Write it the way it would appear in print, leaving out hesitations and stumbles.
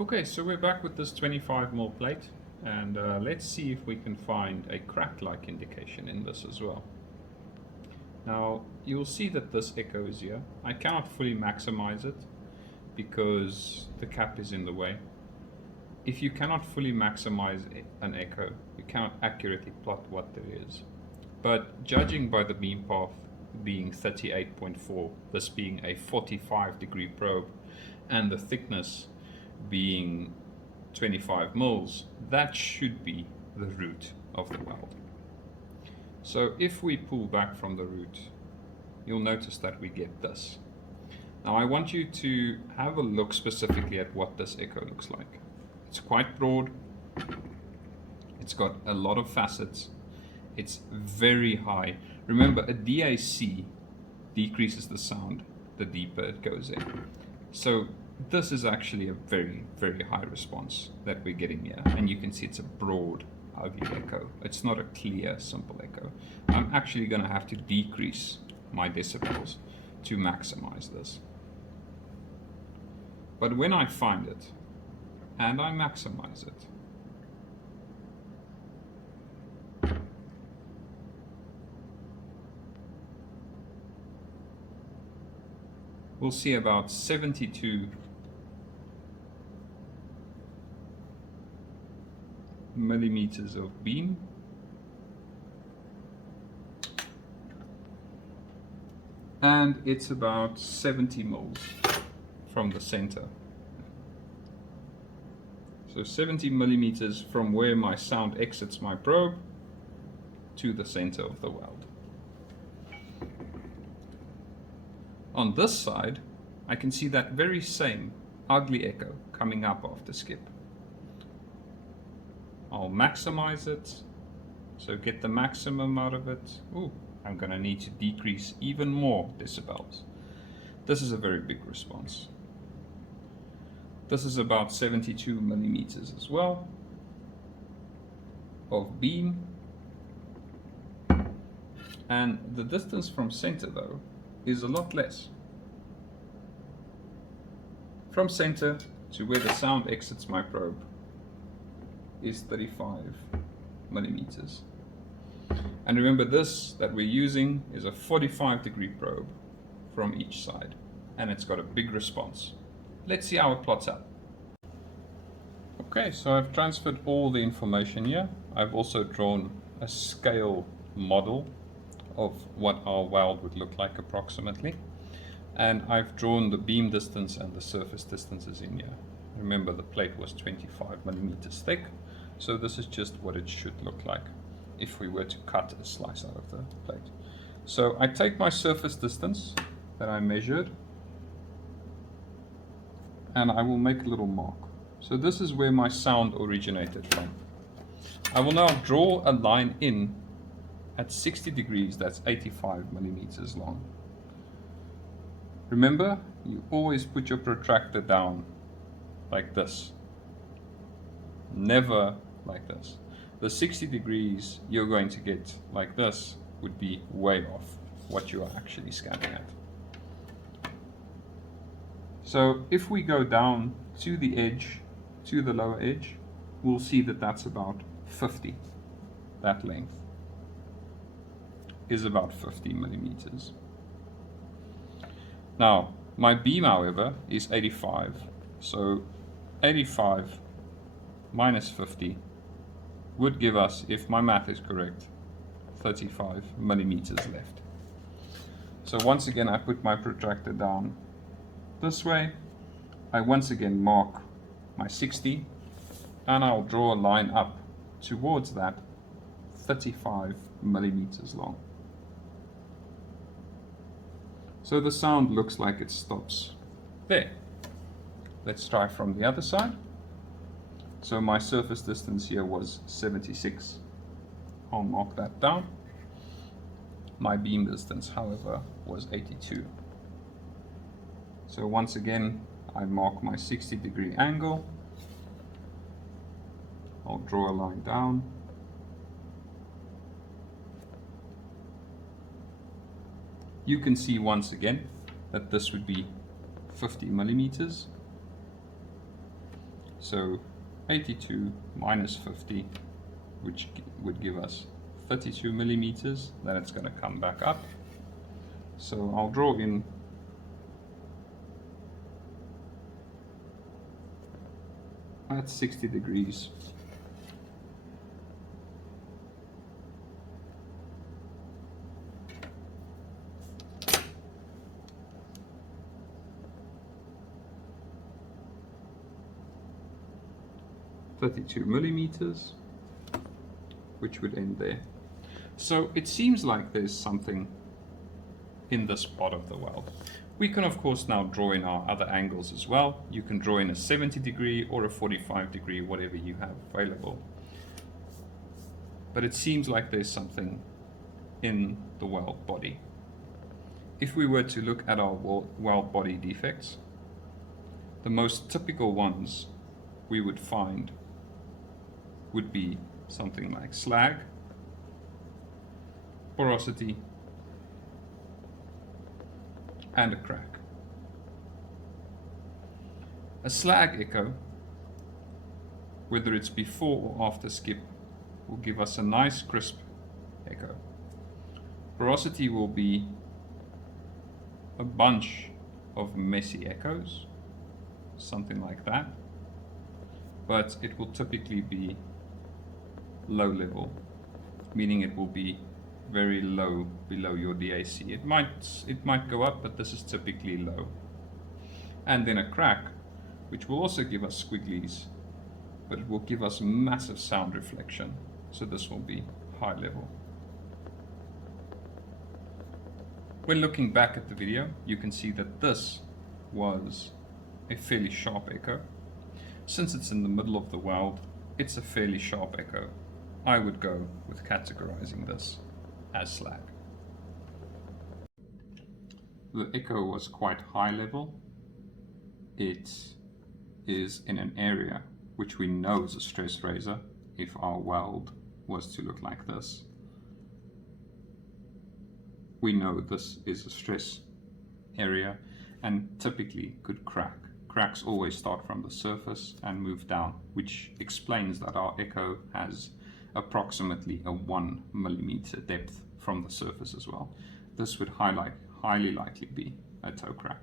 Okay, so we're back with this 25mm plate, and let's see if we can find a crack-like indication in this as well. Now, you'll see that this echo is here. I cannot fully maximize it because the cap is in the way. If you cannot fully maximize an echo, you cannot accurately plot what there is. But judging by the beam path being 38.4, this being a 45-degree probe, and the thickness being 25 mils, that should be the root of the weld. So if we pull back from the root, you'll notice that we get this. Now I want you to have a look specifically at what this echo looks like. It's quite broad, it's got a lot of facets, it's very high. Remember, a DAC decreases the sound the deeper it goes in. So this is actually a very, very high response that we're getting here. And you can see it's a broad, ugly echo. It's not a clear, simple echo. I'm actually going to have to decrease my decibels to maximize this. But when I find it and I maximize it, we'll see about 72 millimeters of beam, and it's about 70 mils from the center. So 70 millimeters from where my sound exits my probe to the center of the weld. On this side, I can see that very same ugly echo coming up after skip. I'll maximize it, so get the maximum out of it. Ooh, I'm going to need to decrease even more decibels. This is a very big response. This is about 72 millimeters as well of beam. And the distance from center, though, is a lot less. From center to where the sound exits my probe is 35 millimeters. And remember, this that we're using is a 45-degree probe from each side, and it's got a big response. Let's see how it plots out. Okay, so I've transferred all the information here. I've also drawn a scale model of what our weld would look like approximately. And I've drawn the beam distance and the surface distances in here. Remember, the plate was 25 millimeters thick, so this is just what it should look like if we were to cut a slice out of the plate. So I take my surface distance that I measured, and I will make a little mark. So this is where my sound originated from. I will now draw a line in at 60 degrees, that's 85 millimeters long. Remember, you always put your protractor down like this, never like this. The 60 degrees you're going to get like this would be way off what you are actually scanning at. So if we go down to the edge, to the lower edge, we'll see that that's about 50. That length is about 50 millimeters. Now, my beam, however, is 85. So 85 minus 50 would give us, if my math is correct, 35 millimeters left. So once again, I put my protractor down this way. I once again mark my 60, and I'll draw a line up towards that 35 millimeters long. So the sound looks like it stops there. Let's try from the other side. So my surface distance here was 76. I'll mark that down. My beam distance, however, was 82. So once again, I mark my 60-degree angle. I'll draw a line down. You can see once again that this would be 50 millimeters. So 82 minus 50, which would give us 32 millimeters. Then it's going to come back up. So I'll draw in at 60 degrees. .32 millimeters, which would end there. So it seems like there's something in this part of the weld. We can of course now draw in our other angles as well. You can draw in a 70 degree or a 45 degree, whatever you have available. But it seems like there's something in the weld body. If we were to look at our weld body defects, the most typical ones we would find would be something like slag, porosity, and a crack. A slag echo, whether it's before or after skip, will give us a nice crisp echo. Porosity will be a bunch of messy echoes, something like that, but it will typically be low level, meaning it will be very low below your DAC. It might go up, but this is typically low. And then a crack, which will also give us squigglies, but it will give us massive sound reflection. So this will be high level. When looking back at the video, you can see that this was a fairly sharp echo. Since it's in the middle of the weld, it's a fairly sharp echo. I would go with categorizing this as slag. The echo was quite high level. It is in an area which we know is a stress razor if our weld was to look like this. We know this is a stress area and typically could crack. Cracks always start from the surface and move down, which explains that our echo has approximately a 1 millimeter depth from the surface as well. This would highly likely be a toe crack.